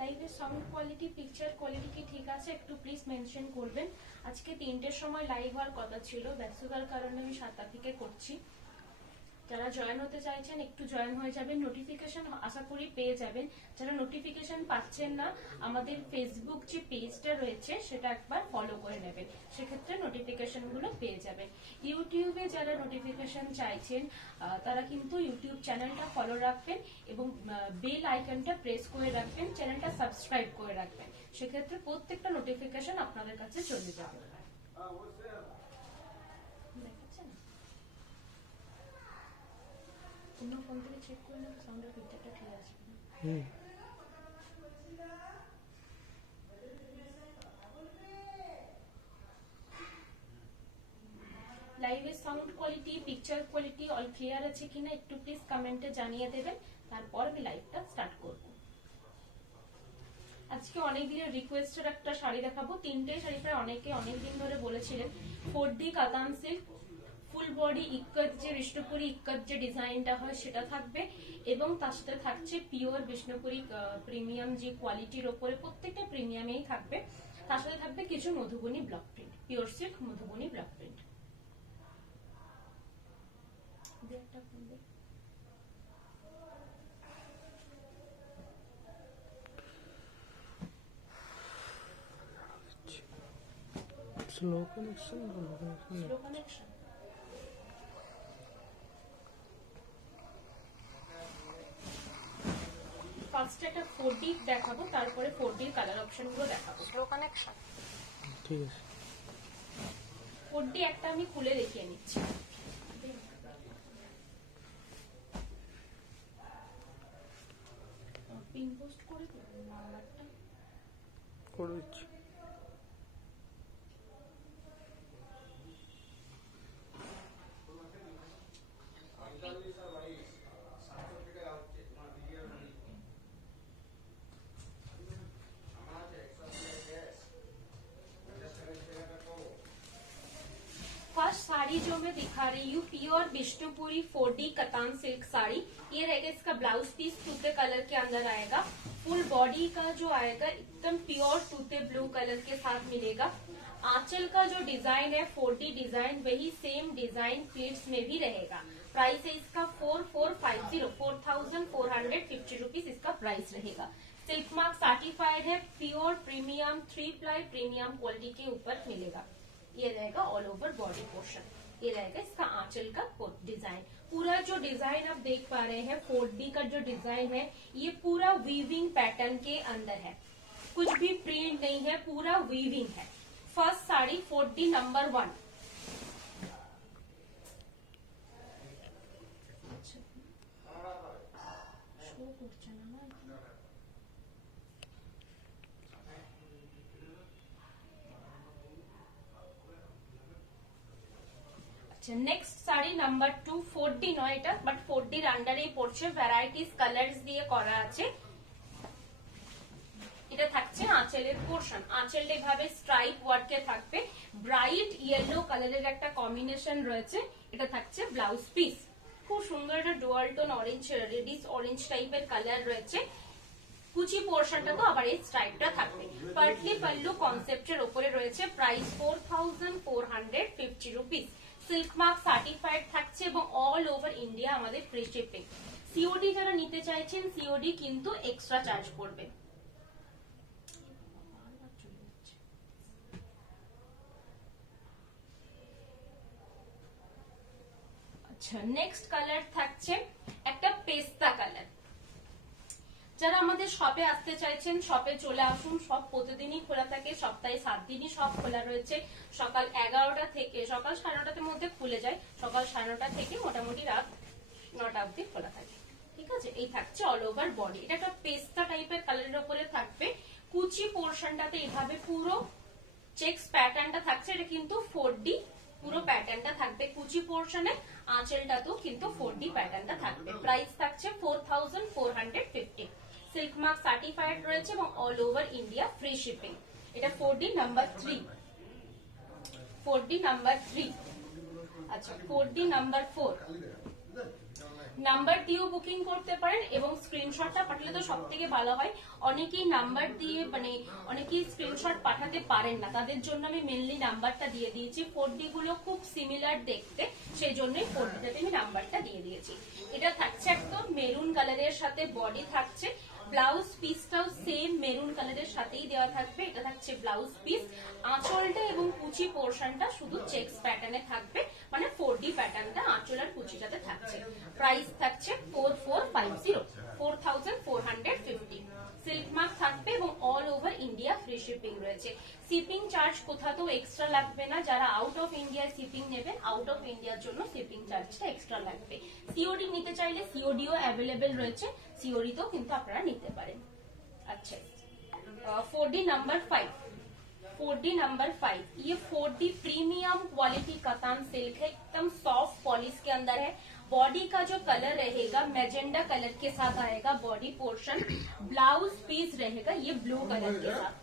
লাইভের sound quality, picture quality কি ঠিক আছে একটু প্লিজ মেনশন করবেন। আজকে 3টের সময় লাইভ হওয়ার কথা ছিল, ব্যস্ততার কারণে আমি 7টা থেকে করছি। যারা জয়েন হতে চাইছেন একটু জয়েন হয়ে যাবেন, নোটিফিকেশন আশা করি পেয়ে যাবেন। যারা নোটিফিকেশন পাচ্ছেন না, আমাদের ফেসবুক যে পেজটা রয়েছে সেটা একবার ফলো করে নেবেন, সেক্ষেত্রে নোটিফিকেশন গুলো পেয়ে যাবেন। ইউটিউবে যারা নোটিফিকেশন চাইছেন তারা কিন্তু ইউটিউব চ্যানেলটা ফলো রাখবেন এবং বেল আইকনটা প্রেস করে রাখবেন, চ্যানেলটা সাবস্ক্রাইব করে রাখবেন, সেক্ষেত্রে প্রত্যেকটা নোটিফিকেশন আপনাদের কাছে চলে যাবে। অন্য ফোন থেকে চেক করে নেব সাউন্ডের পিকচারটা ঠিক আছে। লাইভের sound quality, picture quality all clear আছে কিনা একটু প্লিজ কমেন্টে জানিয়ে দেবেন, তারপর আমি লাইভটা স্টার্ট করব। আজকে অনেক দিনের রিকোয়েস্টের একটা শাড়ি দেখাবো। 3টে শাড়ি প্রায় অনেকে অনেকদিন ধরে বলেছিলেন। 4D কাতান সিল্ক, ফুল বডি ইক্কত, যে বিষ্ণুপুরি ইক্কত যে ডিজাইনটা হয় সেটা থাকবে এবং তার সাথে থাকছে পিওর বিষ্ণুপুরি প্রিমিয়াম যে কোয়ালিটির ওপরে, প্রত্যেকটা প্রিমিয়ামেই থাকবে। তার সাথে থাকবে কিছু Madhubani block print, pure silk Madhubani block print. Slow connection, slow connection. First একটা 4D দেখাবো, তারপরে 4D এর কালার অপশন গুলো দেখাবো। স্লো কানেকশন, ঠিক আছে। 4D একটা আমি খুলে দেখিয়ে নিচ্ছি। পিন পোস্ট করে দেবেন নাম্বারটা, করে দিচ্ছি। फर्स्ट साड़ी जो मैं दिखा रही हूँ pure Vishnupuri 4D katan silk sari. ये रहेगा इसका ब्लाउज पीस, तूते कलर के अंदर आएगा। फुल बॉडी का जो आएगा एकदम प्योर तूते ब्लू कलर के साथ मिलेगा। आंचल का जो डिजाइन है 4D डिजाइन, वही सेम डिजाइन प्लीट्स में भी रहेगा। प्राइस है इसका 4450 रुपीज इसका प्राइस रहेगा। सिल्क मार्क सर्टिफाइड है, pure premium 3 ply premium quality के ऊपर मिलेगा। ये रहेगा ऑल ओवर बॉडी पोर्शन, ये रहेगा इसका आंचल का डिजाइन। पूरा जो डिजाइन आप देख पा रहे हैं 4D का जो डिजाइन है, ये पूरा वीविंग पैटर्न के अंदर है, कुछ भी प्रिंट नहीं है, पूरा वीविंग है। First sari 4D number 1। Next sari number 2 4D নয় এটা, বাট 4D এর আন্ডারেই পড়ছে, ভ্যারাইটিস কালার্স দিয়ে করা আছে। এটা থাকছে আঁচলের পোর্শন, আঁচলটা এভাবে স্ট্রাইপ ওয়ার্কে থাকবে, ব্রাইট ইয়েলো কালারের একটা কম্বিনেশন রয়েছে। এটা থাকছে ব্লাউজ পিস, খুব সুন্দর একটা dual tone orange, reddish orange টাইপের কালার রয়েছে। কুচি পোর্শনটা তো আবার এই স্ট্রাইপটা থাকবে। পার্টলি পাল্লু কনসেপ্টের উপরে রয়েছে। Price 4450 rupees. Silk mark certified থাকছে এবং অল ওভার ইন্ডিয়া আমাদের ফ্রি শিপিং। সিওডি যারা নিতে চাইছেন সিওডি কিন্তু এক্সট্রা চার্জ করবে। আচ্ছা, নেক্সট কালার থাকছে একটা পেস্তা কালার। যারা আমাদের শপে আসতে চাইছেন শপে চলে আসুন, সব প্রতিদিনই খোলা থাকে, সপ্তাহে 7 দিনই সব খোলা রয়েছে। সকাল 11টা থেকে সকাল 9:30টার মধ্যে খুলে যায়, সকাল 9:30টা থেকে মোটামুটি রাত 9টা অবধি খোলা থাকে। ঠিক আছে, এই থাকছে অল ওভার বডি। এটা একটা পেস্তা টাইপের কালারের উপরে থাকবে। কুচি পোর্শনটাতে এভাবে পুরো চেকস প্যাটার্নটা থাকছে। এটা কিন্তু 4D পুরো প্যাটার্নটা থাকবে কুচি পোর্শনে, আঁচলটাতেও কিন্তু 4D প্যাটার্নটা থাকবে। প্রাইস থাকছে 4450। সিল্ক মার্ক সার্টিফাইড রয়েছে এবং all over India free shipping. এটা 4D নাম্বার 3। 4D number 3। আচ্ছা 4D নাম্বার 4 নাম্বার দিয়েও বুকিং করতে পারেন এবং স্ক্রিনশটটা পাঠালে তো সব থেকে ভালো হয়। অনেকেই নাম্বার দিয়ে মানে অনেকেই স্ক্রিনশট পাঠাতে পারেন না, তাদের জন্য আমি মেনলি নাম্বারটা দিয়ে দিয়েছি। 4D গুলো খুব সিমিলার দেখতে, সেই জন্যই 4Dটাতে আমি নাম্বারটা দিয়ে দিয়েছি। এটা থাকছে একদম মেরুন কালারের সাথে বডি থাকছে, ব্লাউজ পিসটাও সেম মেরুন কালারের সাথেই দেওয়া থাকবে। এটা থাকছে ব্লাউজ পিস, আঁচলটা এবং কুচি পোর্শনটা শুধু চেকস প্যাটার্নে থাকবে, মানে 4D প্যাটার্নটা আঁচল আর কুচিটাতে থাকছে। প্রাইস থাকছে 4450। সিল্ক মার্ক থাকবে এবং all over India free shipping রয়েছে। শিপিং চার্জ কোথাও এক্সট্রা লাগবে না। যারা আউট অফ ইন্ডিয়া শিপিং নেবেন, আউট অফ ইন্ডিয়ার জন্য শিপিং চার্জটা এক্সট্রা লাগবে। সিওডি নিতে চাইলে সিওডিও অ্যাভেলেবেল রয়েছে, সিওডিতেও কিন্তু আপনারা নিতে পারেন। अच्छा 4D नंबर 5। 4D नंबर 5 ये 4D प्रीमियम क्वालिटी कतान सिल्क है, एकदम सॉफ्ट पॉलिश के अंदर है। बॉडी का जो कलर रहेगा मैजेंडा कलर के साथ आएगा बॉडी पोर्शन। ब्लाउज पीस रहेगा ये ब्लू कलर के साथ,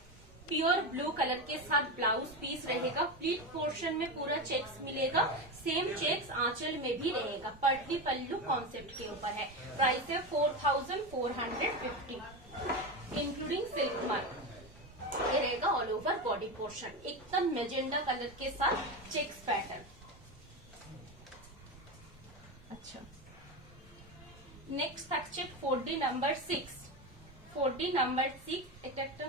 प्योर ब्लू कलर के साथ ब्लाउज पीस रहेगा। प्लीट पोर्शन में पूरा चेक्स मिलेगा, सेम चेक्स आंचल में भी रहेगा। पटली पल्लू कॉन्सेप्ट के ऊपर है। प्राइस है 4450 इंक्लूडिंग सिल्क मार्क। ये रहेगा ऑल ओवर बॉडी पोर्शन, एकदम मेजेंडा कलर के साथ चेक्स पैटर्न। अच्छा नेक्स्ट থাকছে 4D নাম্বার 6। 4D নাম্বার 6 এটা একটা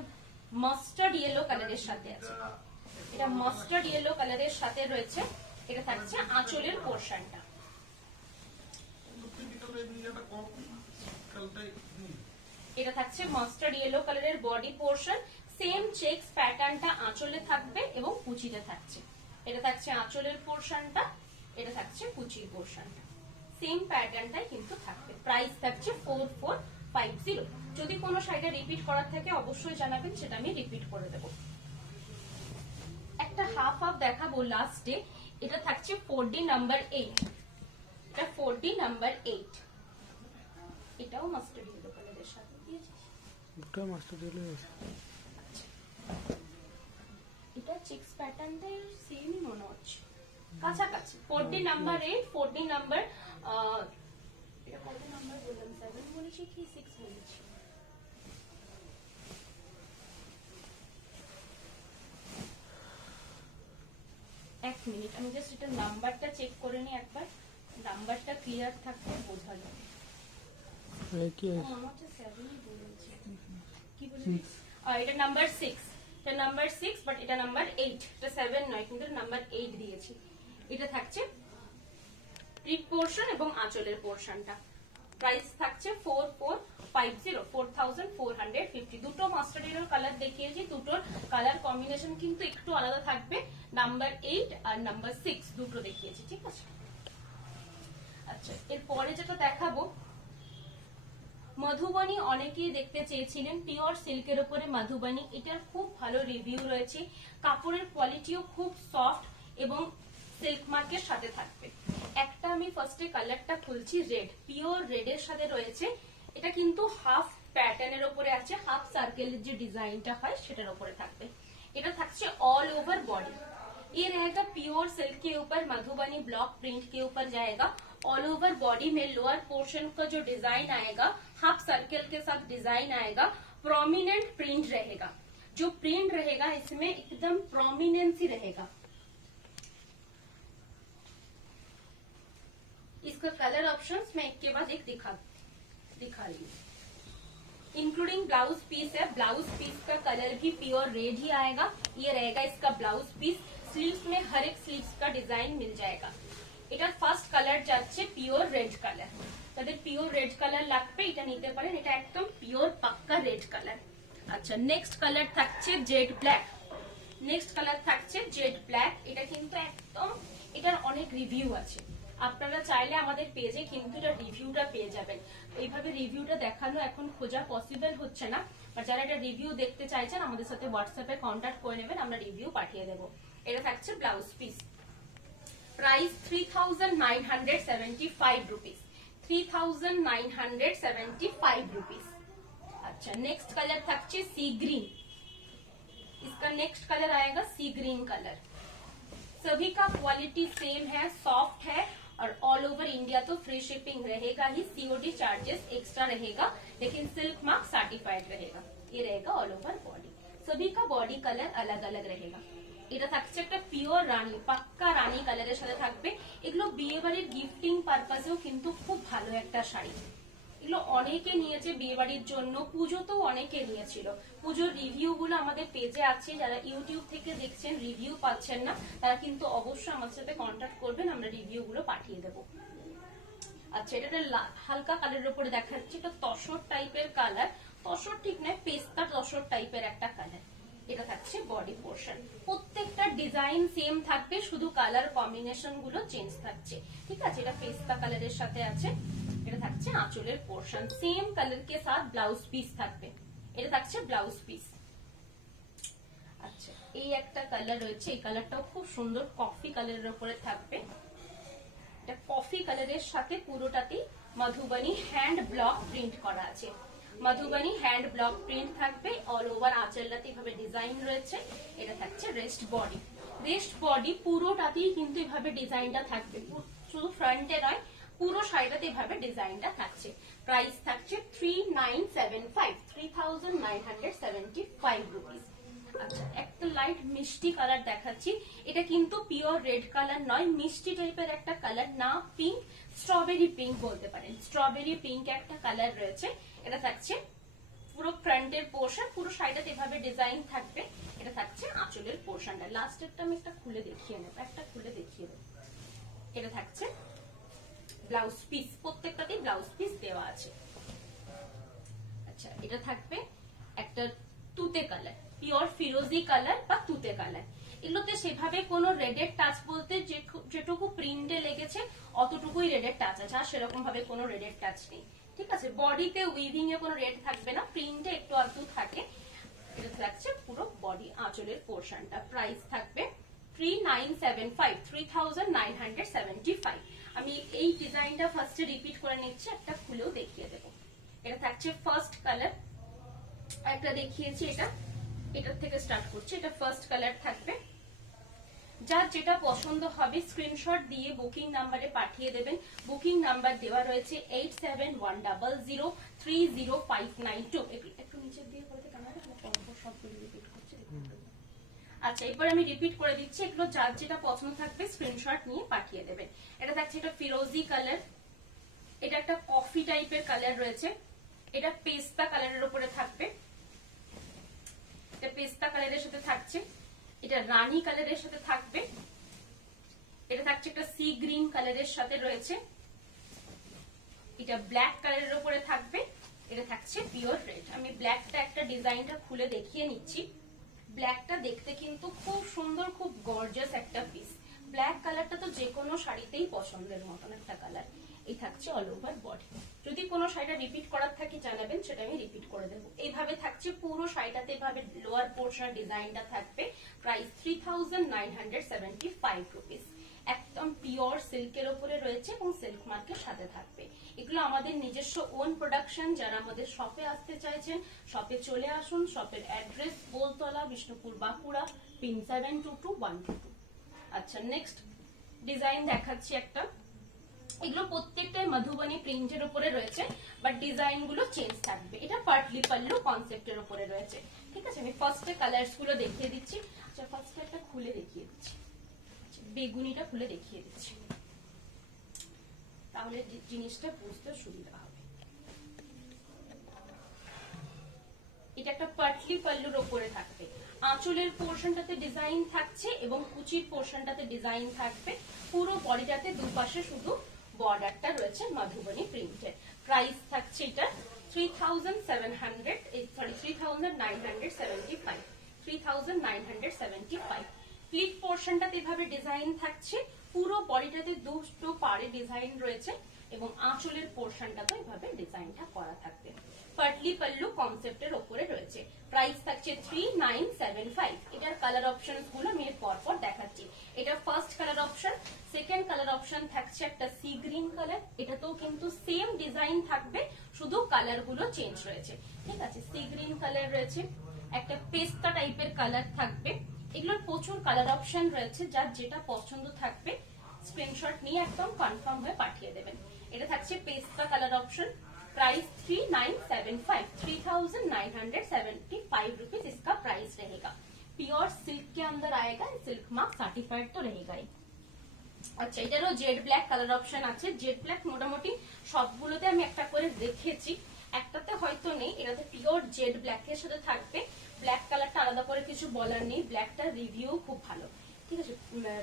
মাস্টার্ড ইয়েলো কালারের সাথে আছে। এটা মাস্টার্ড ইয়েলো কালারের সাথে রয়েছে। এটা থাকছে আঁচলের পোর্শনটা। এটা থাকছে মাস্টার্ড ইয়েলো কালারের বডি পোর্শন, সেম চেকস প্যাটার্নটা আঁচলে থাকবে এবং কুচিতে থাকছে। এটা থাকছে আঁচলের পোর্শনটা, এটা থাকছে কুচির পোর্শনটা, সেম প্যাটার্নটাই কিন্তু থাকবে। প্রাইস থাকছে 4450। যদি কোনো সাইডে রিপিট করার থাকে অবশ্যই জানাবেন, সেটা আমি রিপিট করে দেব। একটা হাফ হাফ দেখাবো লাস্টে। এটা থাকছে 4D নাম্বার 8। এটা 4D নাম্বার 8। এটাও মাস্টার্ড ইয়েলো কালারের সাথে দিয়েছি। এটা মাস্টার্ড ইয়েলো আছে। এটা চেকস প্যাটার্নটা সেমই মনে হচ্ছে, কাছাকাছি। 4D number 8। 4D নাম্বার এটা কত নাম্বার বললাম? 7 বলেছি কি 6 বলেছি? এক মিনিট, আমি জাস্ট এটা নাম্বারটা চেক করে নিই একবার। নাম্বারটা ক্লিয়ার থাকলে বোঝা যাবে। কি আছে? মনে হচ্ছে 7ই বলেছি। কি বলেছি? এটা নাম্বার 6। এটা নাম্বার 6 বাট এটা নাম্বার 8। এটা 7 নয়, কিন্তু নাম্বার 8 দিয়েছি। এটা থাকছে প্লিট পোর্শন এবং আঁচলের পোর্শনটা। প্রাইস থাকছে 4450। দুটো মাস্টার্ড ইয়েলো কালার দেখিয়েছি, দুটোর কালার কম্বিনেশন কিন্তু একটু আলাদা থাকবে। নাম্বার 8 আর নাম্বার 6 দুটো দেখিয়েছি, ঠিক আছে? আচ্ছা এরপরে যেটা দেখাবো মধুবনী, অনেকেই দেখতে চেয়েছিলেন পিওর সিল্কের উপরে মধুবনী। এটার খুব ভালো রিভিউ রয়েছে, কাপড়ের কোয়ালিটিও খুব সফট এবং সিল্ক মার্কের সাথে থাকবে। একটা আমি ফার্স্টে কালারটা খুলছি, রেড, পিওর রেডের সাথে রয়েছে। এটা কিন্তু হাফ প্যাটার্নের উপরে আছে, হাফ সার্কেলের যে ডিজাইনটা হয় সেটার উপরে থাকবে। এটা থাকছে ऑल ओवर बॉडी। ये रहेगा प्योर सिल्क के ऊपर मधुबनी ब्लॉक प्रिंट के ऊपर जाएगा। ऑल ओवर बॉडी में लोअर पोर्शन का जो डिजाइन आएगा हाफ सर्कल के साथ डिजाइन आएगा। प्रोमिनेंट प्रिंट रहेगा, जो प्रिंट रहेगा इसमें एकदम प्रोमिनेंसी रहेगा। इसका कलर ऑप्शंस मैं एक के बाद एक दिखा रही हूँ। इंक्लूडिंग ब्लाउज पीस है। ब्लाउज पीस का कलर भी प्योर रेड ही आएगा। ये रहेगा इसका ब्लाउज पीस। स्लीव्स में हर एक स्लीव्स का डिजाइन मिल जाएगा। এটা ফার্স্ট কালার যাচ্ছে পিওর রেড কালার। তাদের পিওর রেড কালার লাগবে, এটা নিতে পারেন। এটা একদম পিওর পাক্কা রেড কালার। আচ্ছা নেক্সট কালার থাকছে জেড ব্ল্যাক। নেক্সট কালার থাকছে জেড ব্ল্যাক। এটা কিন্তু একদম, এটার অনেক রিভিউ আছে, আপনারা চাইলে আমাদের পেজে কিন্তু এটা রিভিউটা পেয়ে যাবেন। এইভাবে রিভিউটা দেখানো এখন খোঁজা পসিবল হচ্ছে না, আর যারা এটা রিভিউ দেখতে চাইছেন আমাদের সাথে হোয়াটসঅ্যাপে কন্ট্যাক্ট করে নেবেন, আমরা রিভিউ পাঠিয়ে দেবো। এটা থাকছে blouse piece. Price 3975 rupees, 3975 rupees. अच्छा नेक्स्ट कलर থাকছে सी ग्रीन, इसका नेक्स्ट कलर आएगा सी ग्रीन कलर। सभी का क्वालिटी सेम है, सॉफ्ट है और ऑल ओवर इंडिया तो फ्री शिपिंग रहेगा ही, सीओडी चार्जेस एक्स्ट्रा रहेगा, लेकिन सिल्क मार्क सर्टिफाइड रहेगा। ये रहेगा ऑल ओवर बॉडी, सभी का बॉडी कलर अलग अलग रहेगा। এটা থাকছে একটা পিওর রানী, পাক্কা রানী কালারের সাথে থাকবে। এগুলো বিয়ে বাড়ির গিফটিং পারপাসেও কিন্তু খুব ভালো একটা শাড়ি। এগুলো অনেকে নিয়েছে বিয়ে বাড়ির জন্য, পুজোতেও অনেকে নিয়েছিল। পুজোর রিভিউ গুলো আমাদের পেজে আছে, যারা ইউটিউব থেকে দেখছেন রিভিউ পাচ্ছেন না তারা কিন্তু অবশ্যই আমার সাথে কন্ট্যাক্ট করবেন, আমরা রিভিউ গুলো পাঠিয়ে দেবো। আচ্ছা এটা হালকা কালারের উপরে দেখাচ্ছি, এটা তসর টাইপের কালার, তসর ঠিক নয় পেস্তা তসর টাইপের একটা কালার। এটা থাকছে বডি পোর্শন, প্রত্যেকটা ডিজাইন সেম থাকবে, শুধু কালার কম্বিনেশন গুলো চেঞ্জ থাকছে। ঠিক আছে, এটা পেস্তা কালারের সাথে আছে। এটা থাকছে আঁচলের পোর্শন, সেম কালার কে সাথ ব্লাউজ পিস থাকবে। এটা থাকছে ব্লাউজ পিস। আচ্ছা এই একটা কালার রয়েছে, এই কালারটাও খুব সুন্দর, কফি কালারের উপরে থাকবে। এটা কফি কালারের সাথে পুরোটাতেই মধুবনী হ্যান্ড ব্লক প্রিন্ট করা আছে। মধুবনী হ্যান্ড ব্লক প্রিন্ট থাকবে, অল ওভার আঁচলটাতে এভাবে ডিজাইন রয়েছে। এটা থাকছে রেস্ট বডি, রেস্ট বডি পুরোটাতেই কিন্তু এভাবে ডিজাইনটা থাকবে, শুধু ফ্রন্টে নয় পুরো শাড়িটাতে এভাবে ডিজাইনটা থাকছে। প্রাইস থাকছে 3975, 3975 রুপিস। আচ্ছা একটা লাইট মিষ্টি কালার দেখাচ্ছি, এটা কিন্তু পিওর রেড কালার নয়, মিষ্টি টাইপের একটা কালার, না পিঙ্ক, স্ট্রবেরি পিঙ্ক বলতে পারেন, স্ট্রবেরি পিঙ্ক একটা কালার রয়েছে। এটা থাকছে পুরো ফ্রন্টের পোর্শন, পুরো শাড়িটাতে এভাবে ডিজাইন থাকবে। এটা থাকছে আঁচলের পোর্শনটা, লাস্টেরটা আমি একটা খুলে দেখিয়ে নেব, একটা খুলে দেখিয়ে দেব। এটা থাকছে ব্লাউজ পিস, প্রত্যেকটাতেই ব্লাউজ পিস দেওয়া আছে। আচ্ছা এটা থাকবে একটা তুতে কালার, পিওর ফিরোজি কালার বা তুতে কালার। এগুলোতে সেভাবে কোনো রেডের টাচ বলতে যেটুকু প্রিন্টে লেগেছে অতটুকুই রেডের টাচ আছে, আর সেরকম ভাবে কোনো রেডের টাচ নেই। ঠিক আছে, বডিতে উইভিং এ কোনো রেড থাকবে না, প্রিন্টে একটু আধটু থাকে। এটা থাকছে পুরো বডি আঁচলের পোর্শনটা। প্রাইস থাকবে 3975, 3975। আমি এই ডিজাইনটা ফার্স্টে রিপিট করে নিচ্ছি, একটা খুলেও দেখিয়ে দেবো। এটা থাকছে ফার্স্ট কালার, একটা দেখিয়েছি, এটার থেকে স্টার্ট করছি। এটা ফার্স্ট কালার থাকবে। যার যেটা পছন্দ হবে স্ক্রিনশট দিয়ে বুকিং নাম্বারে পাঠিয়ে দেবেন। বুকিং নাম্বার দেওয়া রয়েছে 8710030592। একটু নিচে দিয়ে বলতে ক্যামেরা সবগুলো রিপিট করছে। আচ্ছা এবার আমি রিপিট করে দিচ্ছি, এগুলো যার যেটা পছন্দ থাকবে স্ক্রিনশট নিয়ে পাঠিয়ে দেবেন। এটা থাকছে এটা ফিরোজি কালার, এটা একটা কফি টাইপের কালার রয়েছে, এটা পেস্তা কালারের উপরে থাকবে, এটা পেস্তা কালারের সাথে থাকছে, এটা রানী কালারের সাথে থাকবে, এটা থাকছে একটা সি গ্রিন কালারের সাথে রয়েছে, এটা ব্ল্যাক কালারের উপরে থাকবে, এটা থাকছে পিওর রেড। আমি ব্ল্যাকটা একটা ডিজাইনটা খুলে দেখিয়ে নিচ্ছি। ব্ল্যাকটা দেখতে কিন্তু খুব সুন্দর, খুব গর্জিয়াস একটা পিস। ব্ল্যাক কালারটা তো যে কোনো শাড়িতেই পছন্দের মতন একটা কালার। এই থাকছে অল ওভার বডি। যদি কোনো শাড়িটা রিপিট করার থাকে জানাবেন, সেটা আমি রিপিট করে দেবো। এইভাবে থাকছে পুরো শাড়িটাতে, এভাবে লোয়ার পোর্শন ডিজাইনটা থাকবে। Price 3975 rupees. একদম পিওর সিল্কের উপরে রয়েছে এবং সিল্ক মার্কের সাথে থাকবে। এগুলো আমাদের নিজস্ব ওন প্রোডাকশন। যারা আমাদের শপে আসতে চাইছেন শপে চলে আসুন। শপের অ্যাড্রেস বোলতলা, বিষ্ণুপুর, বাঁকুড়া, পিন 722122। আচ্ছা নেক্সট ডিজাইন দেখাচ্ছি একটা। এগুলো প্রত্যেকটাই মধুবনী প্রিন্টের উপরে রয়েছে, বাট ডিজাইন গুলো চেঞ্জ থাকবে। এটা পাটলি পাল্লু কনসেপ্টের উপরে রয়েছে। ঠিক আছে, আমি ফার্স্টে কালার্স গুলো দেখিয়ে দিচ্ছি। আচ্ছা ফার্স্টে একটা খুলে দেখিয়ে দিচ্ছি, বেগুনিটা খুলে দেখিয়ে দিচ্ছি, তাহলে জিনিসটা বুঝতে সুবিধা হবে। এটা একটা পাটলি পাল্লুর উপরে থাকবে, আঁচলের পোর্শনটাতে ডিজাইন থাকছে এবং কুচির পোর্শনটাতে ডিজাইন থাকবে। পুরো বডিটাতে দুপাশে শুধু বর্ডারটা রয়েছে মধুবনী প্রিন্টের। প্রাইস থাকছে এটা 3975, 3975। প্লিট পোর্শনটাতে এভাবে ডিজাইন থাকছে, পুরো বডিটাতে দুটো পাড়ে ডিজাইন রয়েছে এবং আঁচলের পোর্শনটাতে এভাবে ডিজাইনটা করা থাকবে। পাটলি পাল্লু কনসেপ্টের ওপরে রয়েছে। প্রাইস থাকছে 3975। এটার কালার অপশন গুলো আমি পরপর দেখাচ্ছি। এটা first colour option. Second colour option থাকছে একটা সি গ্রিন কালার, এটাতেও কিন্তু সেম ডিজাইন থাকবে, শুধু কালার গুলো চেঞ্জ রয়েছে। ঠিক আছে, সি গ্রিন কালার রয়েছে, একটা পেস্তা টাইপের কালার থাকবে। এগুলোর প্রচুর কালার অপশন রয়েছে, যার যেটা পছন্দ থাকবে স্ক্রিনশট নিয়ে একদম কনফার্ম হয়ে পাঠিয়ে দেবেন। এটা থাকছে পেস্তা কালার অপশন। प्राइस 3975, 3975 रुपीज इसका प्राइस रहेगा। प्योर सिल्क के अंदर आएगा, सिल्क मार्क सर्टिफाइड तो रहेगा ही। আচ্ছা, এটারও জেড ব্ল্যাক কালার অপশন আছে। জেড ব্ল্যাক মোটামুটি সবগুলোতে আমি একটা করে দেখেছি, একটাতে হয়তো নেই, এটাতে পিওর জেড ব্ল্যাক এর সাথে থাকবে। ব্ল্যাক কালারটা আলাদা করে কিছু বলার নেই, ব্ল্যাকটার রিভিউ খুব ভালো। ঠিক আছে,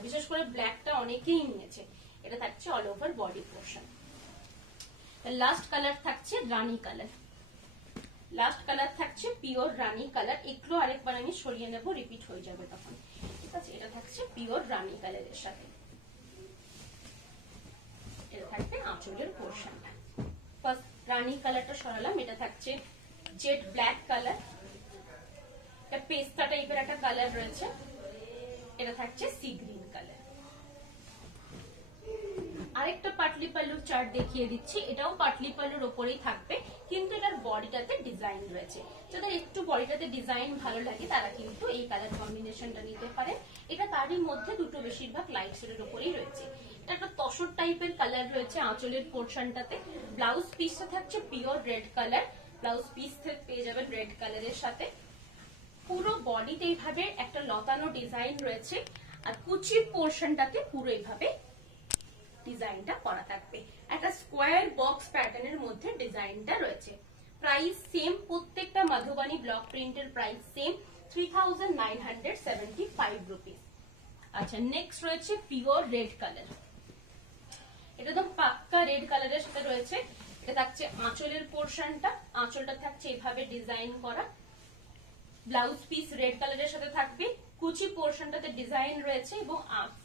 বিশেষ করে ব্ল্যাকটা অনেকেই নিয়েছে। এটা থাকছে all over body portion. Last colour থাকছে রানী কালার। লাস্ট কালার থাকছে পিওর রানী কালার। এগুলো আরেকবার আমি সরিয়ে নেব, রিপিট হয়ে যাবে তখন। ঠিক আছে, এটা থাকছে পিওর রানী কালারের সাথে। এটা থাকবে আঁচলের পোর্শনটা। ফার্স্ট রানী কালারটা সরালাম। এটা থাকছে জেড ব্ল্যাক কালার, এটা পেস্তা টাইপের একটা কালার রয়েছে। এটা থাকছে সি গ্রিন কালার। আরেকটা পাটলি পাল্লুর চার্ট দেখিয়ে দিচ্ছি। এটাও পাটলি পাল্লুর ওপরেই থাকবে, কিন্তু এটার বডিটাতে ডিজাইন রয়েছে। যাদের একটু বডিটাতে ডিজাইন ভালো লাগে তারা কিন্তু এই কালার কম্বিনেশনটা নিতে পারে। এটা তারই মধ্যে দুটো বেশিরভাগ লাইট শেডের উপরেই রয়েছে। এটা একটা তসর টাইপের কালার রয়েছে আঁচলের পোর্শনটাতে। ব্লাউজ পিসটা থাকছে pure red colour. Blouse piece পেয়ে যাবেন রেড কালারের সাথে। পুরো বডিতে এইভাবে একটা লতানো ডিজাইন রয়েছে, আর কুচির পোর্শনটাতে পুরো এইভাবে ডিজাইনটা করা থাকবে। একটা স্কোয়ার বক্স প্যাটার্নের মধ্যে ডিজাইনটা রয়েছে। প্রাইস সেম, প্রত্যেকটা মধুবানী ব্লক প্রিন্টের প্রাইস সেম, 3975 রুপিস। আচ্ছা, নেক্সট রয়েছে পিওর রেড কালার। এটা তো পাক্কা রেড কালারের সাথে রয়েছে। এটা থাকছে আঁচলের পোর্শনটা, আঁচলটা থাকছে এইভাবে ডিজাইন করা। ব্লাউজ পিস রেড কালারের সাথে থাকবে, কুচি পোর্শনটাতে ডিজাইন রয়েছে এবং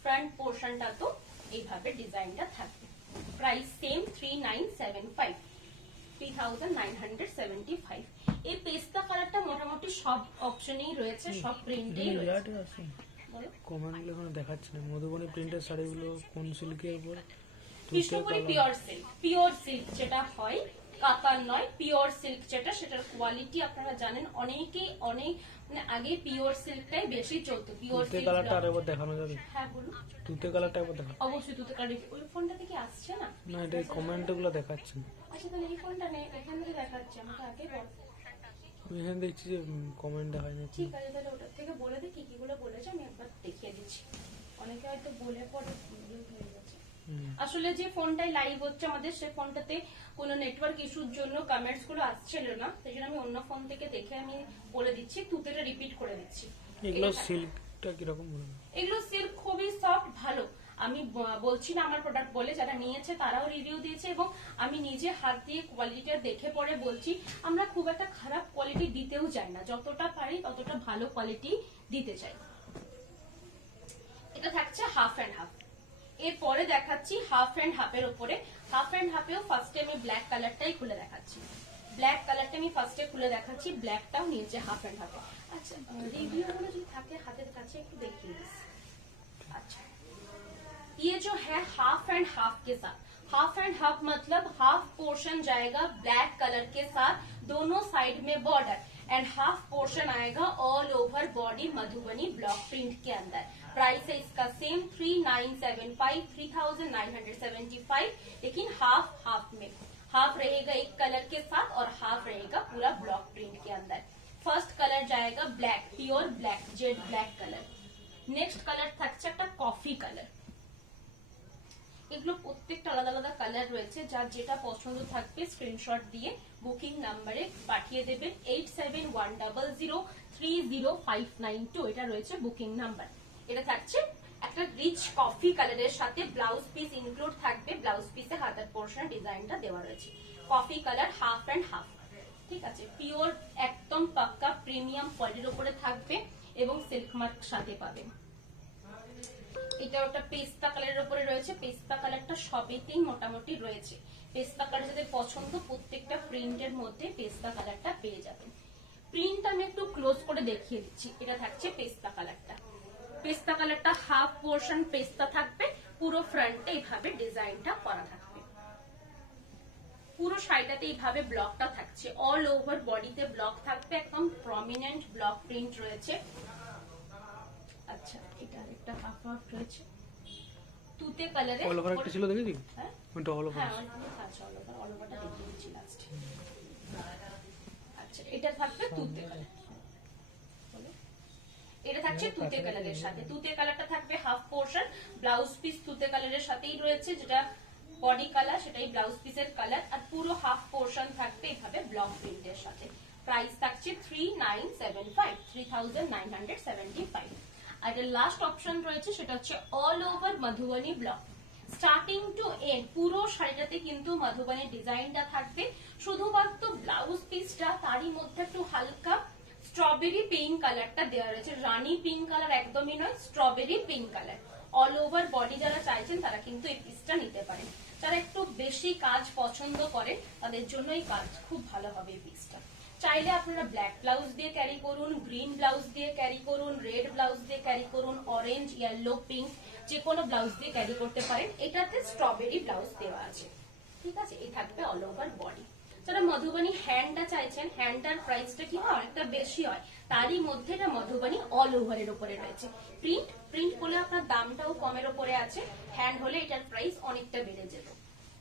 ফ্রন্ট পোর্শনটা তো এইভাবে ডিজাইনটা থাকবে। Price same 3975। এই পেস্তা কালারটা মোটামুটি সব অপশনেই রয়েছে, সব প্রিন্টেই রয়েছে। কমেন্টগুলো এখানে দেখাচ্ছে না। মধুবনী প্রিন্টের শাড়িগুলো কোন সিল্কের উপর? কৃষ্ণপুরি পিওর সিল্ক। পিওর সিল্ক যেটা হয়, কাতান নয়, পিওর সিল্ক যেটা, সেটার কোয়ালিটি আপনারা জানেন। অনেকেই অনেক মানে আগে পিওর সিল্কটাই বেশি চলতো। পিওর সিল্ক কালারটা আরেকবার দেখানো যাবে? হ্যাঁ বলুন। তুতে কালারটা একবার দেখাও। অবশ্যই তুতে কালার। ওই ফোনটা থেকে আসছে না? না, এটা কমেন্টগুলো দেখাচ্ছে না। আচ্ছা, তাহলে এই ফোনটা নেই, এখান থেকে দেখাচ্ছে। আমাকে আগে বল। আমি এখানে দেখছি যে কমেন্ট দেখায় না। ঠিক আছে, তাহলে ওটার থেকে বলে দে কি কি গুলো বলেছে, আমি একবার দেখিয়ে দিচ্ছি। অনেকে হয়তো বলে পরে হয়ে গেছে। আসলে যে ফোনটাই লাইভ হচ্ছে আমাদের, সে ফোনটাতে কোনো নেটওয়ার্ক ইস্যুর জন্য কমেন্টস গুলো আসছিল না, সেই জন্য আমি অন্য ফোন থেকে দেখে আমি বলে দিচ্ছি, তুতেটা রিপিট করে দিচ্ছি। এগুলো সিল্কটা কিরকম? এগুলো সিল্ক খুবই সফট, ভালো। আমি বলছি না আমার প্রোডাক্ট বলে, যারা নিয়েছে তারাও রিভিউ দিয়েছে এবং আমি নিজে হাত দিয়ে কোয়ালিটিটা দেখে পরে বলছি। আমরা খুব একটা খারাপ কোয়ালিটি দিতেও চাই না, যতটা পারি ততটা ভালো কোয়ালিটি দিতে চাই। এটা থাকছে হাফ অ্যান্ড হাফ। এরপরে দেখাচ্ছি হাফ অ্যান্ড হাফের উপরে। হাফ অ্যান্ড হাফেও ফার্স্টে আমি ব্ল্যাক কালারটাই খুলে দেখাচ্ছি। ব্ল্যাক কালারটা আমি ফার্স্টে খুলে দেখাচ্ছি, ব্ল্যাকটাও নিয়েছে হাফ অ্যান্ড হাফে। আচ্ছা, রিভিউ গুলো যদি থাকে হাতের কাছে একটু দেখিয়ে দিস। अच्छा, ये जो है हाफ एंड हाफ के साथ, हाफ एंड हाफ मतलब हाफ पोर्शन जाएगा ब्लैक कलर के साथ, दोनों साइड में बॉर्डर, एंड हाफ पोर्शन आएगा all over body Madhubani block print के अंदर। प्राइस है इसका सेम 3975, लेकिन हाफ हाफ में, हाफ रहेगा एक कलर के साथ और हाफ रहेगा पूरा ब्लॉक प्रिंट के अंदर। फर्स्ट कलर जाएगा black, pure black, Z black colour. Next colour থাকছে একটা কফি কালার। এগুলো প্রত্যেকটা আলাদা আলাদা কালার রয়েছে, যার যেটা পছন্দ থাকবে স্ক্রিনশট দিয়ে বুকিং নাম্বারে পাঠিয়ে দেবেন 8710030592। এটা রয়েছে বুকিং নাম্বার। এটা থাকছে একটা রিচ কফি কালারের সাথে ব্লাউজ পিস ইনক্লুড থাকবে। ব্লাউজ পিসে হাতার পোর্শন ডিজাইনটা দেওয়া রয়েছে। Coffee colour, half and half. ঠিক আছে, পিওর একদম পাক্কা প্রিমিয়াম কোয়ালিটির উপরে থাকবে এবং সিল্ক মার্ক সাথে পাবেন। এটা ওটা পেস্তা কালারের উপরে রয়েছে। পেস্তা কালারটা সবেতেই মোটামুটি রয়েছে। পেস্তা কালার যাদের পছন্দ প্রত্যেকটা প্রিন্টের মধ্যে পেস্তা কালারটা পেয়ে যাবেন। প্রিন্ট আমি একটু ক্লোজ করে দেখিয়ে দিচ্ছি। এটা থাকছে পেস্তা কালারটা। পেস্তা কালারটা হাফ পোর্শন পেস্তা থাকবে, পুরো ফ্রন্টে এইভাবে ডিজাইনটা করা থাকবে, পুরো শাড়িটাতে এইভাবে ব্লকটা থাকছে, অল ওভার বডিতে ব্লক থাকবে, একদম প্রমিনেন্ট ব্লক প্রিন্ট রয়েছে। আচ্ছা এটা আরেকটা হাফ হাফ রয়েছে তুতে কালারে, অল ওভার একটা ছিল দেখেছি, হ্যাঁ ওটা অল ওভার হ্যাঁ আচ্ছা অল ওভারটা দেখিয়ে দিচ্ছি লাস্টে। আচ্ছা এটা থাকবে তুতে কালার, এটা থাকছে তুতে কালারের সাথে। তুতে কালারটা থাকবে হাফ পোর্শন, ব্লাউজ পিস তুতে কালারের সাথেই রয়েছে, যেটা বডি কালার সেটাই ব্লাউজ পিসের কালার, আর পুরো হাফ পোর্শন থাকবে এইভাবে ব্লক প্রিন্টের সাথে। প্রাইস থাকছে 3975, 3975। আর এর লাস্ট অপশন রয়েছে সেটা হচ্ছে all over Madhubani block, starting to end পুরো শাড়িটাতে কিন্তু মধুবনী ডিজাইনটা থাকবে, শুধুমাত্র ব্লাউজ পিসটা তারই মধ্যে একটু হালকা স্ট্রবেরি পিঙ্ক কালারটা দেওয়া রয়েছে, রানী পিঙ্ক কালার একদমই নয়, strawberry pink colour. All over body যারা চাইছেন তারা কিন্তু এই পিসটা নিতে পারেন, যারা একটু বেশি কাজ পছন্দ করেন তাদের জন্য এই কাজ খুব ভালো হবে এই পিসটা। চাইলে আপনারা ব্ল্যাক ব্লাউজ দিয়ে ক্যারি করুন, গ্রিন ব্লাউজ দিয়ে ক্যারি করুন, রেড ব্লাউজ দিয়ে ক্যারি করুন, অরেঞ্জ, ইয়েলো, পিঙ্ক যে কোনো ব্লাউজ দিয়ে ক্যারি করতে পারেন। এটাতে স্ট্রবেরি ব্লাউজ দেওয়া আছে, ঠিক আছে। এই থাকবে অল ওভার বডি। যারা মধুবনী হ্যান্ডটা চাইছেন, হ্যান্ডটার প্রাইসটা কি হয় অনেকটা বেশি হয়, তারই মধ্যে এটা মধুবনী অল ওভারের উপরে রয়েছে। প্রিন্ট করলে আপনার দামটাও কমের উপরে আছে, হ্যান্ড হলে এটার প্রাইস অনেকটা বেড়ে যেত,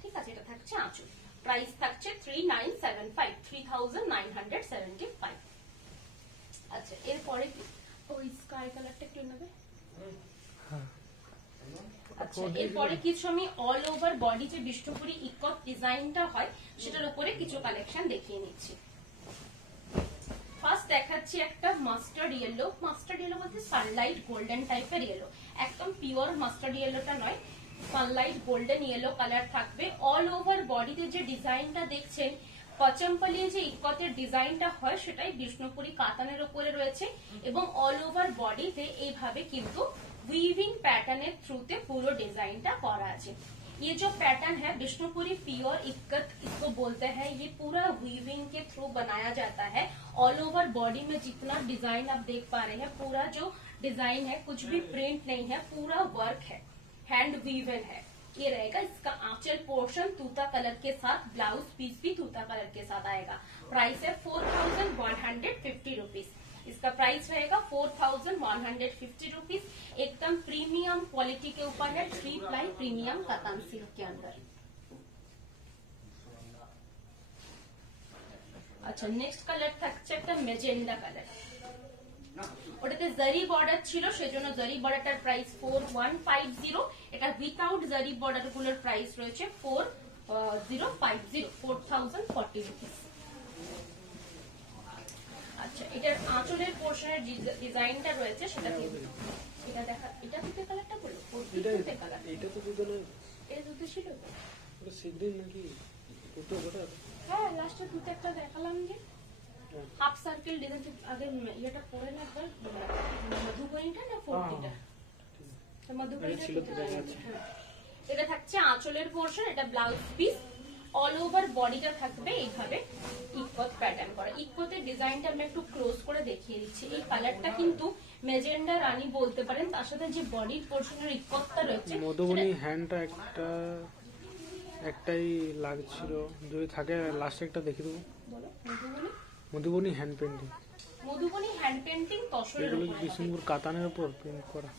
ঠিক আছে। এটা থাকছে আঁচল, প্রাইস থাকছে 3975, 3975। আচ্ছা এরপরে কি ওই স্কাই কালারটা একটু নেবে। আচ্ছা এরপরে কিছু আমি অল ওভার বডি যে বিষ্ণুপুরি ইকট ডিজাইনটা হয় সেটার উপরে কিছু কালেকশন দেখিয়ে নিচ্ছি। ফার্স্ট দেখাচ্ছি একটা মাস্টার্ড ইয়েলো, মাস্টার্ড ইয়েলো বলতে সানলাইট গোল্ডেন টাইপের ইয়েলো, একদম পিওর মাস্টার্ড ইয়েলোটা নয়, সানলাইট গোল্ডেন ইয়েলো কালার থাকবে। অল ওভার বডিতে যে ডিজাইনটা দেখছেন পচমপল্লি যে ইকতের ডিজাইনটা হয় সেটাই বিষ্ণুপুরি কাতানের উপরে রয়েছে, এবং অল ওভার বডিতে এইভাবে কিন্তু वीविंग पैटर्न थ्रू ते पूरा डिजाइनটা করা আছে। ये जो पैटर्न है बिष्णुपुरी प्योर इक्कत इसको बोलते हैं, ये पूरा वीविंग के थ्रू बनाया जाता है। ऑल ओवर बॉडी में जितना डिजाइन आप देख पा रहे हैं, पूरा जो डिजाइन है कुछ भी प्रिंट नहीं है, पूरा वर्क है, हैंड वीवन है। ये रहेगा इसका आंचल पोर्शन तूता कलर के साथ, ब्लाउज पीस भी तूता कलर के साथ आएगा। प्राइस है 4150 रुपीज, इसका प्राइस रहेगा 4150 रुपीज। एकदम प्रीमियम क्वालिटी के ऊपर है, 3 प्लाई प्रीमियम कतान सिल्क के अंदर। আচ্ছা নেক্সট কালার থাকছে একটা মেজেন্ডা কালার, ওটাতে জারি বর্ডার ছিল সেজন্য জারি বর্ডারটার প্রাইস 4150, এটা উইথাউট জারি বর্ডার গুলোর প্রাইস রয়েছে 4050, 4040 রুপিস। আচ্ছা এটার আঁচলের পোর্শনের ডিজাইনটা রয়েছে সেটা এটা দেখা, এটা দুটো কালারটা বলো, দুটো কালার, এটা তো দুটো এটা দুটো ছিল, ওটা সিগ্রিন নাকি দুটো ওটা, হ্যাঁ লাস্টে দুটো একটা দেখালাম যে হাফ সার্কেল ডিজাইন। আগে এটা পরে না একবার মধুবনীটা না ফোর্টিটা, মধুবনীটা ছিল তো দেখা যাচ্ছে। এটা থাকছে আঁচলের পোর্শন, এটা ব্লাউজ পিস, অল ওভার বডিটা থাকবে এইভাবে ইকত প্যাটার্ন করা। ইকতের ডিজাইনটা আমি একটু ক্লোজ করে দেখিয়ে দিচ্ছি। এই কালারটা কিন্তু মেজেন্ডা রানী বলতে পারেন, তার সাথে যে বডির পোর্শনের ইকতটা রয়েছে মধুবনী হ্যান্ডটা একটাই লাগছিল, যদি থাকে লাস্টে একটা দেখিয়ে দেবো। বলো Madhubani, Madhubani hand painting, Madhubani hand painting তসরের এগুলো উপর, বিষ্ণুপুর কাতানের উপর প্রিন্ট করা,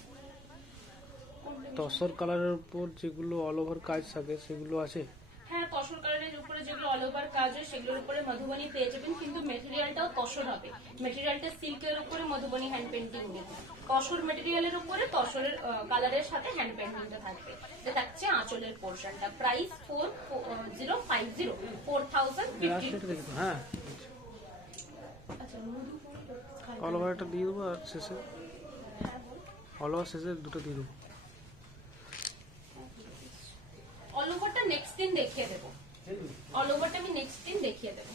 তসর কালারের উপর যেগুলো অল ওভার কাজ থাকে সেগুলো আছে। হ্যাঁ তসর কালারের উপরে যেগুলো অল ওভার কাজ হয় সেগুলোর উপরে মধুবনী পেয়ে যাবেন, কিন্তু মেটেরিয়ালটাও তসর হবে। মেটেরিয়ালটা সিল্কের উপরে মধুবনী হ্যান্ড পেন্টিং নেই, তসর মেটেরিয়ালের উপরে তসরের কালারের সাথে হ্যান্ড পেন্টিংটা থাকবে। এটা থাকছে আঁচলের পোর্শনটা, প্রাইস 4050, 4050। হ্যাঁ আচ্ছা অল ওভারটা দিয়ে দেবো, আর শেষে অল ওভার শেষে দুটো দিয়ে দেবো। অল ওভারটা নেক্সট দিন দেখিয়ে দেবো, অল ওভারটা আমি নেক্সট দিন দেখিয়ে দেবো।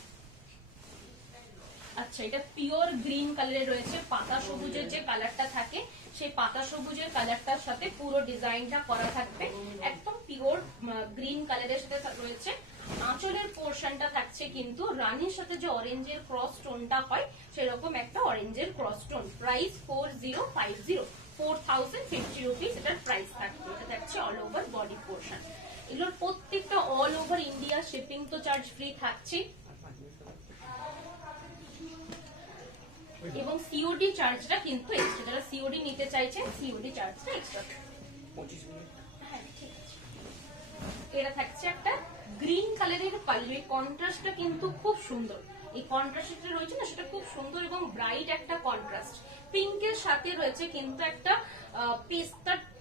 আচ্ছা এটা পিওর গ্রিন কালারে রয়েছে, পাতা সবুজের যে কালারটা থাকে সেই পাতা সবুজের কালারটার সাথে পুরো ডিজাইনটা করা থাকবে, একদম পিওর গ্রিন কালারের সাথে রয়েছে। আঁচলের পোর্শনটা থাকছে কিন্তু রানীর সাথে যে অরেঞ্জের ক্রস টোনটা হয় সেরকম একটা অরেঞ্জের ক্রস টোন। প্রাইস 4050, 4050 রুপিস এটার প্রাইস থাকবে। এটা থাকছে অল ওভার বডি পোর্শন। এগুলোর প্রত্যেকটা অল ওভার ইন্ডিয়া শিপিং তো চার্জ ফ্রি থাকছে এবং সিওডি চার্জটা কিন্তু এক্সট্রা। যারা সিওডি নিতে চাইছেন সিওডি চার্জটা এক্সট্রা। হ্যাঁ ঠিক আছে। এটা থাকছে একটা গ্রিন কালারের পাল্লু। এই কন্ট্রাস্টটা কিন্তু খুব সুন্দর। এই কন্ট্রাস্ট যেটা রয়েছে না সেটা খুব সুন্দর এবং ব্রাইট একটা কন্ট্রাস্ট। পিঙ্কের সাথে রয়েছে কিন্তু একটা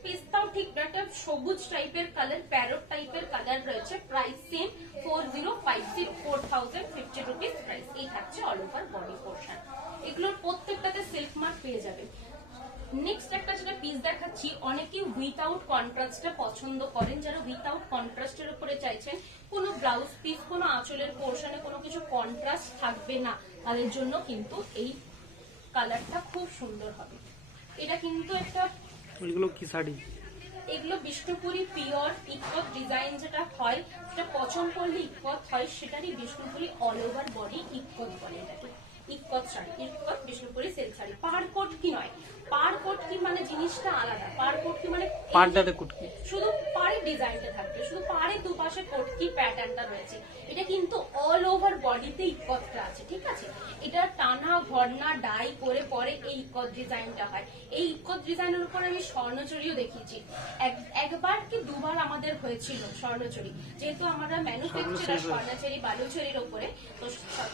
পেস্তাও ঠিক না, একটা সবুজ টাইপের কালার, প্যারট টাইপের কালার রয়েছে। Price same 4050, 4050 rupees price. এই থাকছে অল ওভার বডি পোর্শন। এগুলোর প্রত্যেকটাতে সিল্ক মার্ক পেয়ে যাবে। নেক্সট একটা যেটা পিস দেখাচ্ছি, অনেকেই উইথাউট কন্ট্রাস্টটা পছন্দ করেন। যারা উইথাউট কন্ট্রাস্টের উপরে চাইছেন, কোনো ব্লাউজ পিস, কোনো আঁচলের পোর্শনে কোনো কিছু কন্ট্রাস্ট থাকবে না, তাদের জন্য কিন্তু এই কালারটা খুব সুন্দর হবে। এটা কিন্তু একটা, এগুলো কি শাড়ি? এগুলো বিষ্ণুপুরি পিওর ইকত ডিজাইন যেটা হয়, সেটা পছন্দ করলে ইকত হয়, সেটারই বিষ্ণুপুরি অল ওভার বডি ইকত বলে এটাকে। ইকত শাড়ি, ইকত বিষ্ণুপুরি সিল্ক শাড়ি। পাড় কোট কি নয়, পাড় কোট কি মানে জিনিসটা আলাদা। পাড় কোট কি মানে পাড়টাতে কুটকি, শুধু পাড়ের ডিজাইনটা থাকবে, শুধু পাড়ের দুপাশে কোটকি প্যাটার্নটা রয়েছে। এটা কিন্তু অল ওভার বডিতে ইকতটা আছে, ঠিক আছে। এটা টানা ঘরনা ডাই করে পরে এই ইকত ডিজাইনটা হয়। এই ইকত ডিজাইনের উপর আমি স্বর্ণচুরিও দেখিয়েছি। একবার কি দুবার আমাদের হয়েছিল স্বর্ণচুরি, যেহেতু আমরা ম্যানুফ্যাকচারার স্বর্ণচুরি বালুচুরির উপরে, তো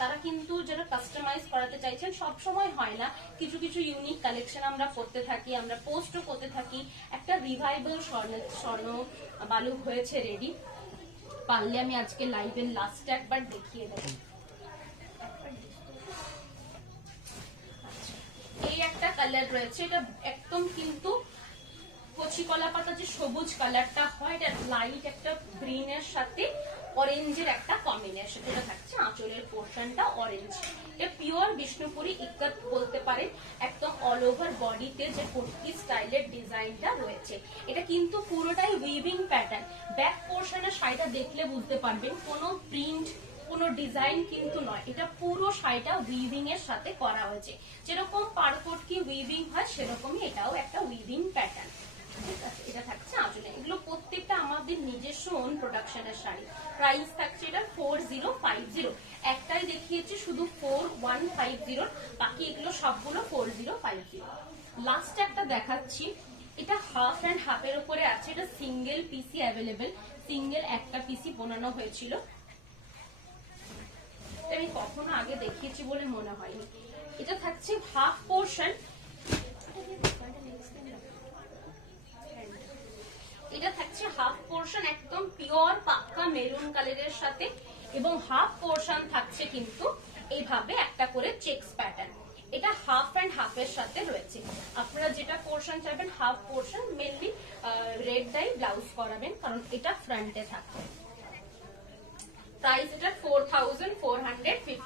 তারা কিন্তু যারা কাস্টমাইজ করাতে চাইছেন, সব সময় হয় না, কিছু কিছু ইউনিক কালেকশন আমরা করতে থাকি, আমরা পোস্টও করতে থাকি। একটা রিভাইভাল স্বর্ণ বালু হয়েছে রেডি, পারলে আমি আজকে লাইভের লাস্টে একবার দেখিয়ে দেবো। এই একটা কালার রয়েছে, এটা একদম কিন্তু কচি কলা পাতা যে সবুজ কালারটা হয়, এটা লাইট একটা গ্রিনের সাথে অরেঞ্জের একটা কম্বিনেশন। এটা থাকছে আঁচলের পোর্শনটা অরেঞ্জ। এটা পিওর বিষ্ণুপুরি ইকত বলতে পারে। একদম অল ওভার বডিতে যে কুর্তি স্টাইলের ডিজাইনটা রয়েছে, এটা কিন্তু পুরোটাই উইভিং প্যাটার্ন। ব্যাক পোর্শনের শাড়িটা দেখলে বুঝতে পারবেন কোনো প্রিন্ট, কোনো ডিজাইন কিন্তু নয়, এটা পুরো শাড়িটা উইভিং এর সাথে করা হয়েছে। যেরকম পাড়কোট কি উইভিং হয়, সেরকমই এটাও একটা উইভিং প্যাটার্ন, ঠিক আছে। এটা থাকছে আঁচলে। এগুলো প্রত্যেকটা আমাদের নিজস্ব ওন প্রোডাকশনের শাড়ি। প্রাইস থাকছে এটা 4050। একটাই দেখিয়েছি শুধু 4150, বাকি এগুলো সবগুলো 4050। লাস্ট একটা দেখাচ্ছি, এটা হাফ অ্যান্ড হাফের উপরে আছে। এটা সিঙ্গেল পিসি অ্যাভেলেবেল, সিঙ্গেল একটা পিসি বানানো হয়েছিল। আমি কখনো আগে দেখিয়েছি বলে মনে হয়নি। এটা থাকছে হাফ পোর্শন, এটা থাকছে হাফ পোর্শন একদম পিওর পাক্কা মেরুন কালারের সাথে, এবং হাফ পোর্শন থাকছে কিন্তু এইভাবে একটা করে চেকস প্যাটার্ন। এটা হাফ অ্যান্ড হাফের সাথে রয়েছে। আপনারা যেটা পোর্শন চাইবেন, half portion mainly red die blouse করাবেন, কারণ এটা ফ্রন্টে থাকবে। প্রাইস এটা 4450,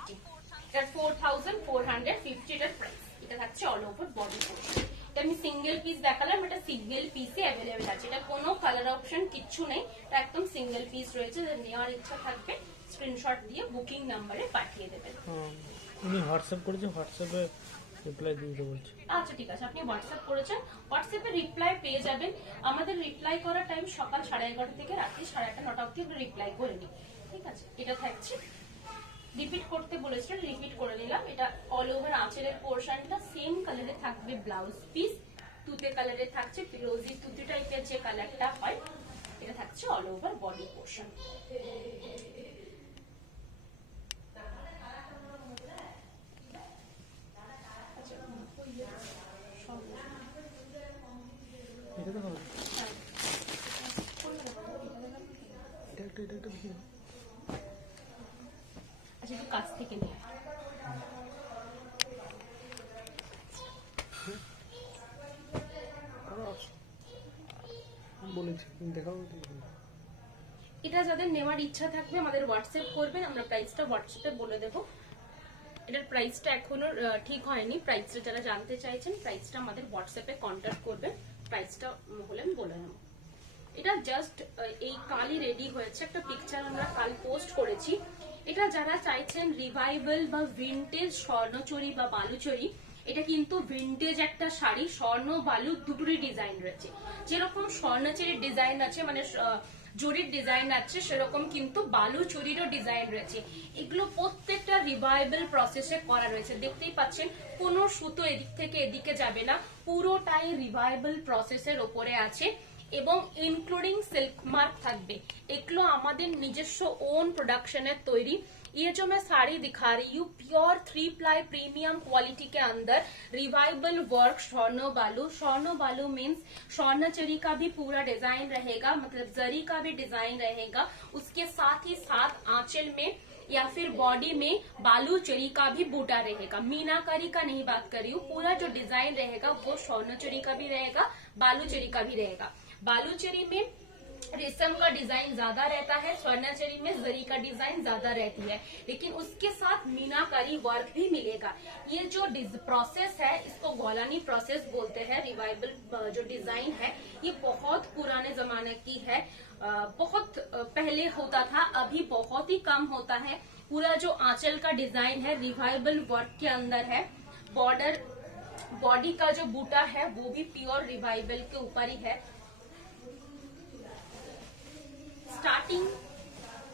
এটা 4450 এটার প্রাইস। এটা থাকছে অল ওভার বডি পোর্শন। এটা আমি সিঙ্গেল পিস দেখালাম, এটা সিঙ্গেল পিসে অ্যাভেলেবেল আছে। এটা কোনো কালার অপশন কিচ্ছু নেই, এটা একদম সিঙ্গেল পিস রয়েছে। নেওয়ার ইচ্ছা থাকবে স্ক্রিনশট দিয়ে বুকিং নাম্বারে পাঠিয়ে দেবেন। উনি হোয়াটসঅ্যাপ করেছে, হোয়াটসঅ্যাপে রিপ্লাই দিতে বলছে। আচ্ছা ঠিক আছে, আপনি হোয়াটসঅ্যাপ করেছেন, হোয়াটসঅ্যাপে রিপ্লাই পেয়ে যাবেন। আমাদের রিপ্লাই করার টাইম সকাল 11:30 থেকে রাত্রি 8:30 9টা অবধি আমরা রিপ্লাই করে নিই, ঠিক আছে। এটা থাকছে, রিপিট করতে বলেছিলেন, রিপিট করে নিলাম। এটা অল ওভার আঁচলের পোর্শনটা সেম কালারে থাকবে। ব্লাউজ পিস তুতে কালারে থাকছে, ফিরোজি তুতে টাইপের যে কালারটা হয়, এটা থাকছে অল ওভার বডি পোর্শন। এটা তো হবে, এটা একটা দেখি। আচ্ছা একটু কাছ থেকে নিয়ে বলেছি দেখাও। এটা যাদের নেওয়ার ইচ্ছা থাকবে আমাদের হোয়াটসঅ্যাপ করবেন, আমরা প্রাইসটা হোয়াটসঅ্যাপে বলে দেবো। এটার প্রাইসটা এখনো ঠিক হয়নি, প্রাইসটা যারা জানতে চাইছেন প্রাইসটা আমাদের হোয়াটসঅ্যাপে কন্ট্যাক্ট করবেন, প্রাইসটা হলে আমি বলে নেব। এটা জাস্ট এই কালই রেডি হয়েছে, একটা পিকচার আমরা কাল পোস্ট করেছি। এটা যারা চাইছেন রিভাইভাল বা ভিন্টেজ স্বর্ণচুরি বা বালুচুরি, এটা কিন্তু ভিন্টেজ একটা শাড়ি, স্বর্ণ বালু দুটোরই ডিজাইন রয়েছে। যেরকম স্বর্ণচুরির ডিজাইন আছে, মানে জরির ডিজাইন আছে, সেরকম কিন্তু বালু চুরিরও ডিজাইন রয়েছে। এগুলো প্রত্যেকটা রিভাইভাল প্রসেসে করা রয়েছে, দেখতেই পাচ্ছেন কোনো সুতো এদিক থেকে এদিকে যাবে না, পুরোটাই রিভাইভাল প্রসেসের ওপরে আছে এবং ইনক্লুডিং सिल्क मार्क থাকবে। এগুলো আমাদের নিজস্ব ওন প্রোডাকশনের তৈরি। ये जो मैं साड़ी दिखा रही हूँ प्योर 3 प्लाई प्रीमियम क्वालिटी के अंदर रिवाइवल वर्क स्वर्ण बालू मीन्स स्वर्णचरी का भी पूरा डिजाइन रहेगा, मतलब जरी का भी डिजाइन रहेगा। उसके साथ ही साथ आंचल में या फिर बॉडी में बालू चरी का भी बूटा रहेगा। मीनाकारी का नहीं बात कर रही हूँ, पूरा जो डिजाइन रहेगा वो स्वर्णचरी का भी रहेगा, बालू चरी का भी रहेगा। बालूचरी में रेशम का डिजाइन ज्यादा रहता है, स्वर्णचरी में जरी का डिजाइन ज्यादा रहती है, लेकिन उसके साथ मीनाकारी वर्क भी मिलेगा। ये जो प्रोसेस है इसको गौलानी प्रोसेस बोलते हैं। रिवाइवल जो डिजाइन है ये बहुत पुराने जमाने की है, बहुत पहले होता था, अभी बहुत ही कम होता है। पूरा जो आंचल का डिजाइन है रिवाइवल वर्क के अंदर है। बॉडी का जो बूटा है वो भी प्योर रिवाइवल के ऊपर ही है। स्टार्टिंग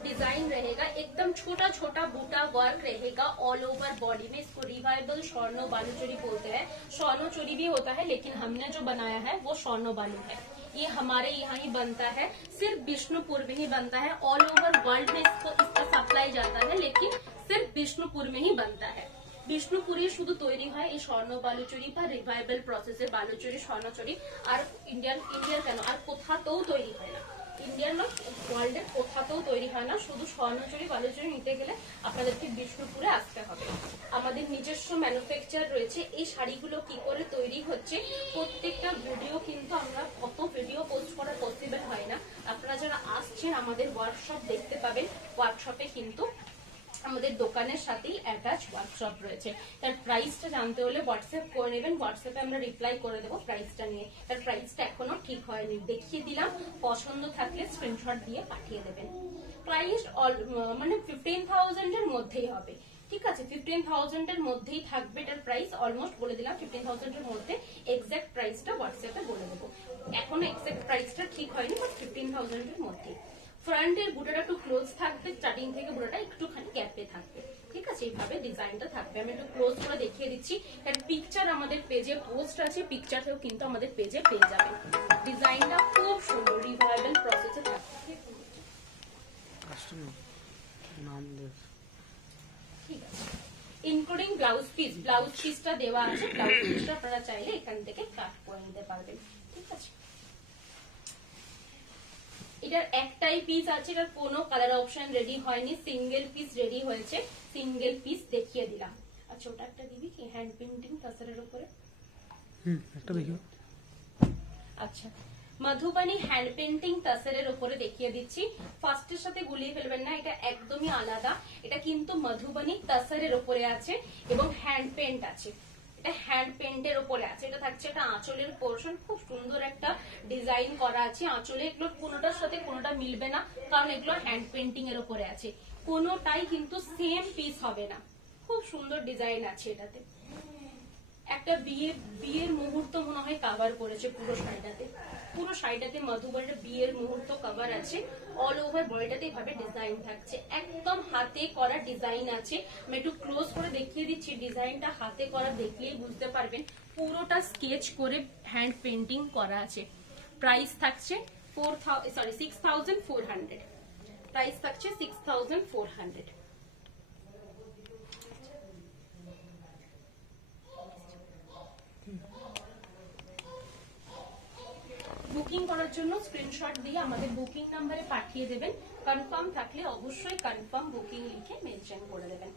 डिजाइन रहेगा, एकदम छोटा छोटा बूटा वर्क रहेगा ऑल ओवर बॉडी में। इसको रिवाइवल स्वर्ण बालूचुरी बोलते हैं। स्वर्णचुरी भी होता है, लेकिन हमने जो बनाया है वो स्वर्ण बालू है। ये हमारे यहाँ ही बनता है, सिर्फ विष्णुपुर में ही बनता है। ऑल ओवर वर्ल्ड में इसका सप्लाई जाता है, लेकिन सिर्फ विष्णुपुर में ही बनता है। বিষ্ণুপুরে শুধু তৈরি হয় এই স্বর্ণ বালুচুরি বা রিভাইভাল প্রসেসের বালুচুরি স্বর্ণচুরি। আর ইন্ডিয়ার কেন আর কোথাতেও তৈরি হয় না, ইন্ডিয়ার নয় ওয়ার্ল্ডের কোথাতেও তৈরি হয় না। শুধু স্বর্ণচুরি বালুচুরি নিতে গেলে আপনাদেরকে বিষ্ণুপুরে আসতে হবে। আমাদের নিজস্ব ম্যানুফ্যাকচার রয়েছে। এই শাড়িগুলো কি করে তৈরি হচ্ছে প্রত্যেকটা ভিডিও কিন্তু আমরা কত ভিডিও পোস্ট করা পসিবল হয় না। আপনারা যারা আসছেন আমাদের ওয়ার্কশপ দেখতে পাবেন। ওয়ার্কশপে কিন্তু আমাদের দোকানের সাথেই অ্যাটাচ ওয়ার্কশপ রয়েছে। তার প্রাইসটা জানতে হলে হোয়াটসঅ্যাপ করে নেবেন, হোয়াটসঅ্যাপে আমরা রিপ্লাই করে দেবো প্রাইসটা নিয়ে। তার প্রাইসটা এখনো ঠিক হয়নি, দেখিয়ে দিলাম, পছন্দ থাকলে স্ক্রিনশট দিয়ে পাঠিয়ে দেবেন। প্রাইস মানে 15,000 এর মধ্যেই হবে, ঠিক আছে? 15,000 এর মধ্যেই থাকবে এটার প্রাইস। অলমোস্ট বলে দিলাম 15,000 এর মধ্যে। এক্সাক্ট প্রাইসটা হোয়াটসঅ্যাপে বলে দেবো, এখনো এক্সাক্ট প্রাইসটা ঠিক হয়নি, বাট 15,000 এর মধ্যে। ফ্রন্টের বুটাটা একটু ক্লোজ থাকবে, স্টার্টিং থেকে বুটাটা একটুখানি গ্যাপে থাকবে, ঠিক আছে? এইভাবে ডিজাইনটা থাকবে। আমি একটু ক্লোজ করে দেখিয়ে দিচ্ছি। এর পিকচার আমাদের পেজে পোস্ট আছে, পিকচারটাও কিন্তু আমাদের পেজে পেয়ে যাবেন। ডিজাইনটা খুব সুন্দর রিভাইভাল প্রসেসে থাকবে। নাম দেখ, ঠিক আছে, ইনক্লুডিং ব্লাউজ পিসটা দেওয়া আছে। ব্লাউজ পিসটা আপনারা চাইলে এখান থেকে কাট করে নিতে পারবেন, ঠিক আছে? এটার একটাই পিস আছে, এটার কোনো কালার অপশন রেডি হয়নি, সিঙ্গেল পিস রেডি হয়েছে। সিঙ্গেল পিস দেখিয়ে দিলাম। আচ্ছা ওটা একটা দিবি কি, হ্যান্ড পেন্টিং তাসরের উপরে? একটা দেখিও। আচ্ছা, মধুবনী হ্যান্ড পেন্টিং তাসরের উপরে দেখিয়ে দিচ্ছি। ফার্স্টের সাথে গুলিয়ে ফেলবেন না, এটা একদমই আলাদা। এটা কিন্তু মধুবনী তাসরের উপরে আছে এবং হ্যান্ড পেন্ট আছে। এটা হ্যান্ড পেন্টের উপরে আছে। এটা থাকছে একটা আঁচলের পোর্শন, খুব সুন্দর একটা ডিজাইন করা আছে আঁচলে। এগুলো কোনোটার সাথে কোনোটা মিলবে না, কারণ এগুলো হ্যান্ড পেন্টিং এর উপরে আছে। কোনোটাই কিন্তু সেম পিস হবে না। খুব সুন্দর ডিজাইন আছে এটাতে। একটা বিয়ের মুহূর্ত মনে হয় কভার করেছে পুরো শাড়িটাতে। পুরো শাড়িটাতে মধুবনের বিয়ের মুহূর্ত কভার আছে। অল ওভার বডিটাতে এভাবে ডিজাইন থাকছে, একদম হাতে করা ডিজাইন আছে। আমি একটু ক্লোজ করে দেখিয়ে দিচ্ছি। ডিজাইনটা হাতে করা দেখলেই বুঝতে পারবেন, পুরোটা স্কেচ করে হ্যান্ড পেন্টিং করা আছে। প্রাইস থাকছে 6,400। প্রাইস থাকছে 6,400। বুকিং করার জন্য স্ক্রিনশট দিয়ে আমাদের বুকিং নাম্বারে পাঠিয়ে দেবেন। কনফার্ম থাকলে অবশ্যই কনফার্ম বুকিং লিখে মেনশন করে দেবেন।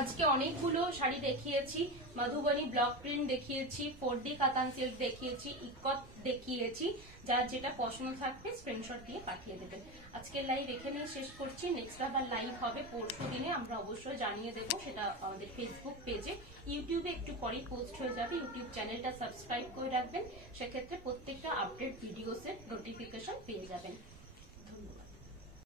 আজকে অনেকগুলো শাড়ি দেখিয়েছি, মধুবনী ব্লক প্রিন্ট দেখিয়েছি, 4D কাতান সিল্ক দেখিয়েছি, ইকত দেখিয়েছি। যার যেটা পছন্দ থাকবে স্ক্রিনশট দিয়ে পাঠিয়ে দেবেন। আজকের লাইভ এখানেই শেষ করছি। নেক্সট আবার লাইভ হবে পরশু দিনে, আমরা অবশ্যই জানিয়ে দেবো, সেটা আমাদের ফেসবুক পেজে। ইউটিউবে একটু পরেই পোস্ট হয়ে যাবে, ইউটিউব চ্যানেলটা সাবস্ক্রাইব করে রাখবেন, সেক্ষেত্রে প্রত্যেকটা আপডেট ভিডিওসের নোটিফিকেশন পেয়ে যাবেন।